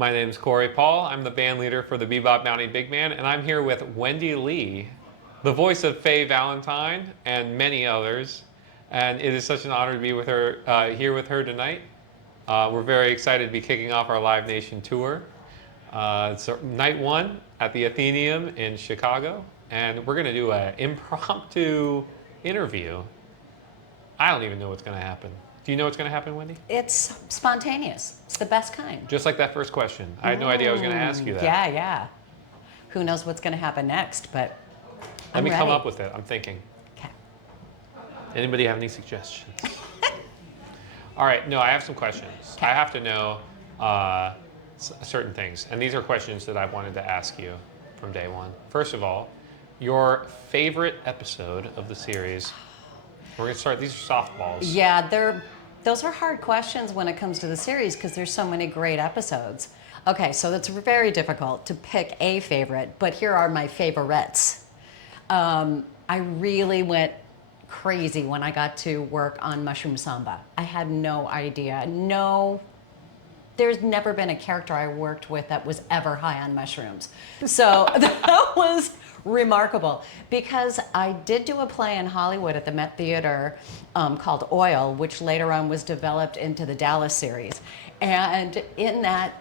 My name's Corey Paul. I'm the band leader for the Bebop Bounty Big Band, and I'm here with Wendee Lee, the voice of Faye Valentine and many others. And it is such an honor to be with her here with her tonight. We're very excited to be kicking off our Live Nation tour. It's night one at the Athenaeum in Chicago, and we're going to do an impromptu interview. I don't even know what's going to happen. Do you know what's going to happen, Wendee? It's spontaneous. It's the best kind. Just like that first question. I had no idea I was going to ask you that. Yeah. Who knows what's going to happen next, but Let me ready. come up with it. I'm thinking. Okay. Anybody have any suggestions? All right. No, I have some questions. Okay. I have to know certain things. And these are questions that I've wanted to ask you from day one. First of all, your favorite episode of the series. We're going to start. These are softballs. Yeah, those are hard questions when it comes to the series because there's so many great episodes. Okay, so it's very difficult to pick a favorite, but here are my favorites. I really went crazy when I got to work on Mushroom Samba. I had no idea. There's never been a character I worked with that was ever high on mushrooms. So that was remarkable because I did do a play in Hollywood at the Met Theater called Oil, which later on was developed into the Dallas series. And in that,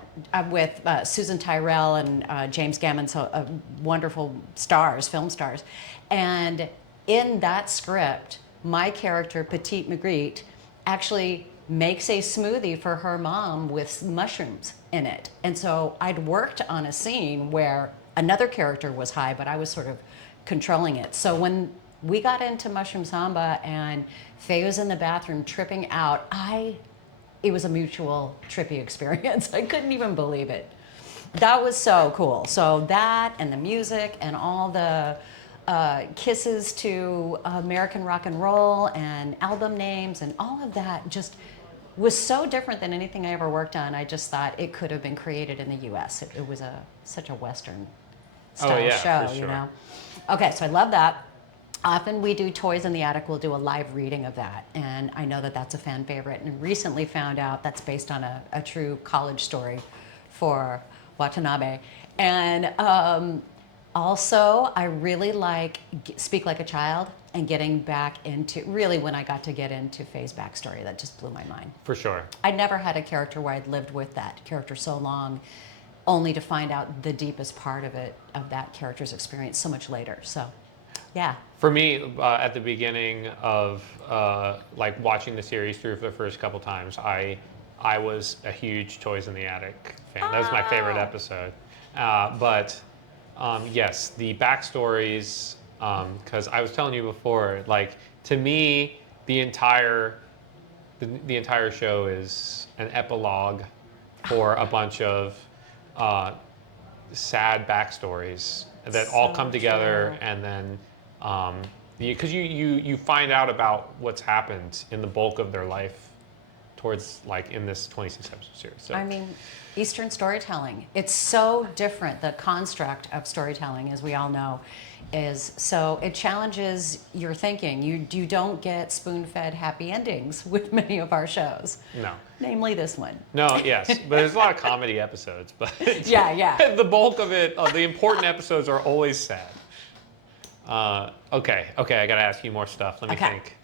with Susan Tyrrell and James Gammon, so wonderful stars, film stars. And in that script, my character, Petite Magritte, actually makes a smoothie for her mom with mushrooms in it. And so I'd worked on a scene where another character was high, but I was sort of controlling it. So when we got into Mushroom Samba and Faye was in the bathroom tripping out, it was a mutual trippy experience. I couldn't even believe it. That was so cool. So that and the music and all the kisses to American rock and roll and album names and all of that just was so different than anything I ever worked on. I just thought it could have been created in the U.S. It was such a Western style show, for sure. you know. Okay, so I love that. Often we do Toys in the Attic. We'll do a live reading of that, and I know that that's a fan favorite. And recently found out that's based on a true college story for Watanabe. And also, I really like Speak Like a Child and getting back into, really when I got to get into Faye's backstory, that just blew my mind. For sure. I never had a character where I'd lived with that character so long, only to find out the deepest part of that character's experience so much later. So, yeah. For me, at the beginning of like watching the series through for the first couple times, I was a huge Toys in the Attic fan. That was my favorite episode. But yes, the backstories, because I was telling you before, like to me, the entire show is an epilogue for a bunch of sad backstories that all come together, and then because you find out about what's happened in the bulk of their life towards like in this 26 episode series. So. I mean, Eastern storytelling, it's so different. The construct of storytelling, as we all know, is so it challenges your thinking. You don't get spoon-fed happy endings with many of our shows. No. Namely this one. No, yes, but there's a lot of comedy episodes, but Yeah. the bulk of it, the important episodes are always sad. Okay, I gotta ask you more stuff. Let me think.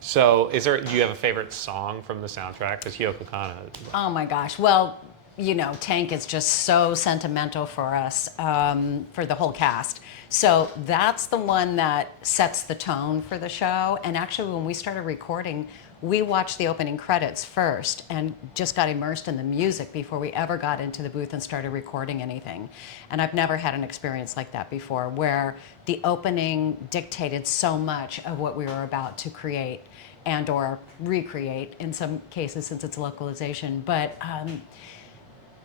So, do you have a favorite song from the soundtrack? Because Yoko Kanno. Oh my gosh. Well, you know, Tank is just so sentimental for us, for the whole cast. So that's the one that sets the tone for the show. And actually, when we started recording, we watched the opening credits first and just got immersed in the music before we ever got into the booth and started recording anything. And I've never had an experience like that before, where the opening dictated so much of what we were about to create and or recreate in some cases since it's localization. But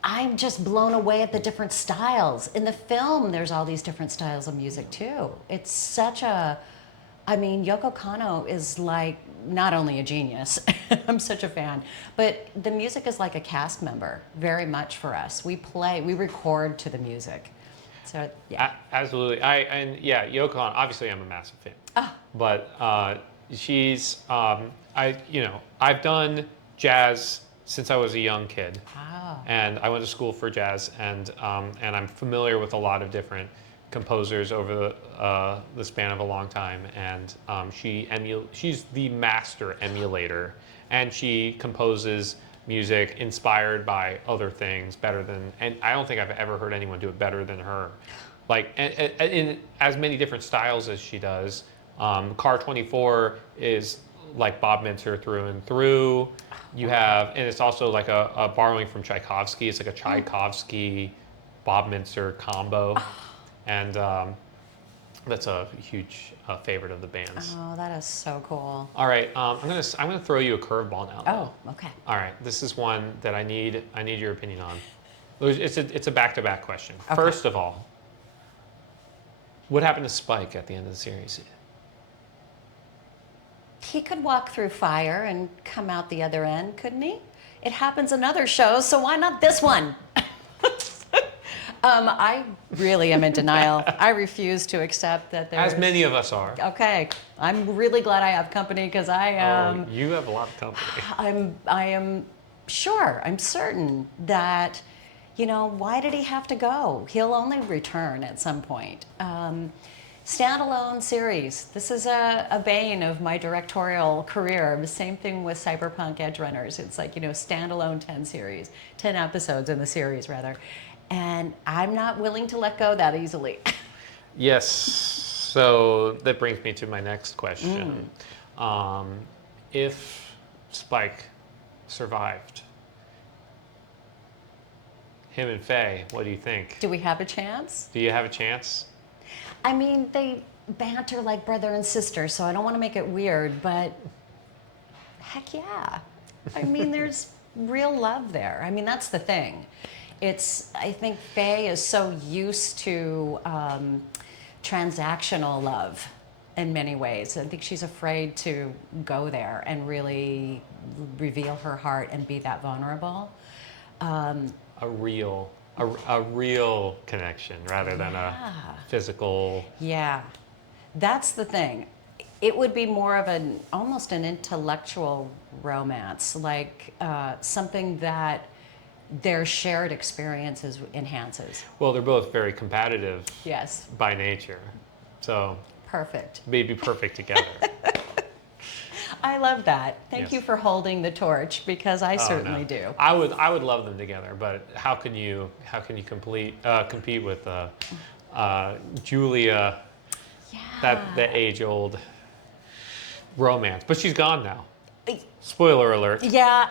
I'm just blown away at the different styles. In the film, there's all these different styles of music too. It's such Yoko Kanno is like not only a genius, I'm such a fan, but the music is like a cast member, very much for us. We record to the music. So, yeah. Absolutely. Yoko Kanno, obviously I'm a massive fan. But she's, I've done jazz since I was a young kid. Wow. And I went to school for jazz, and I'm familiar with a lot of different composers over the span of a long time. And she's the master emulator, and she composes music inspired by other things and I don't think I've ever heard anyone do it better than her. Like in as many different styles as she does. Car 24 is like Bob Minter through and through. You have, and it's also like a borrowing from Tchaikovsky. It's like a Tchaikovsky Bob Minter combo, and that's a huge favorite of the band's. Oh, that is so cool. All right, I'm gonna throw you a curveball now. Oh, okay. All right, this is one that I need your opinion on. It's a back-to-back question. Okay. First of all, what happened to Spike at the end of the series? He could walk through fire and come out the other end, couldn't he? It happens in other shows, so why not this one? I really am in denial. I refuse to accept that there's... As many of us are. Okay, I'm really glad I have company because I am... You have a lot of company. I am sure, I'm certain that, why did he have to go? He'll only return at some point. Standalone series. This is a bane of my directorial career. The same thing with Cyberpunk Edge Runners. It's like, standalone 10 episodes in the series rather. And I'm not willing to let go that easily. Yes. So that brings me to my next question. If Spike survived, him and Faye, what do you think? Do we have a chance? Do you have a chance? I mean, they banter like brother and sister, so I don't want to make it weird, but heck yeah. I mean, there's real love there. I mean, that's the thing. I think Faye is so used to transactional love in many ways. I think she's afraid to go there and really reveal her heart and be that vulnerable. A real connection rather than a physical. Yeah, that's the thing. It would be more of almost an intellectual romance, like something that their shared experiences enhances. Well, they're both very competitive. Yes. By nature, so perfect. They'd be perfect together. I love that. Thank Yes. you for holding the torch because I certainly do. I would love them together, but how can you compete with Julia? Yeah. That age-old romance, but she's gone now. Spoiler alert. Yeah,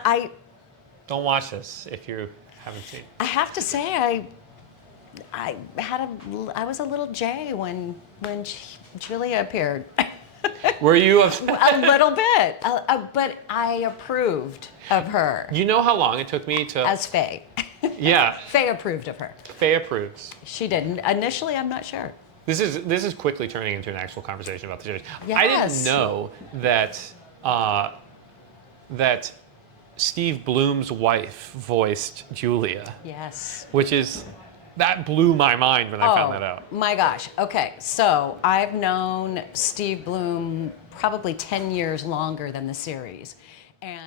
Don't watch this if you haven't seen. I have to say I was a little jay when Julia appeared. Were you a little bit, but I approved of her. You know how long it took me to... As Faye. Yeah. Faye approved of her. Faye approves. She didn't. Initially, I'm not sure. This is quickly turning into an actual conversation about the series. Yes. I didn't know that Steve Bloom's wife voiced Julia. Yes. That blew my mind when I found that out. My gosh. Okay, so I've known Steve Bloom probably 10 years longer than the series. And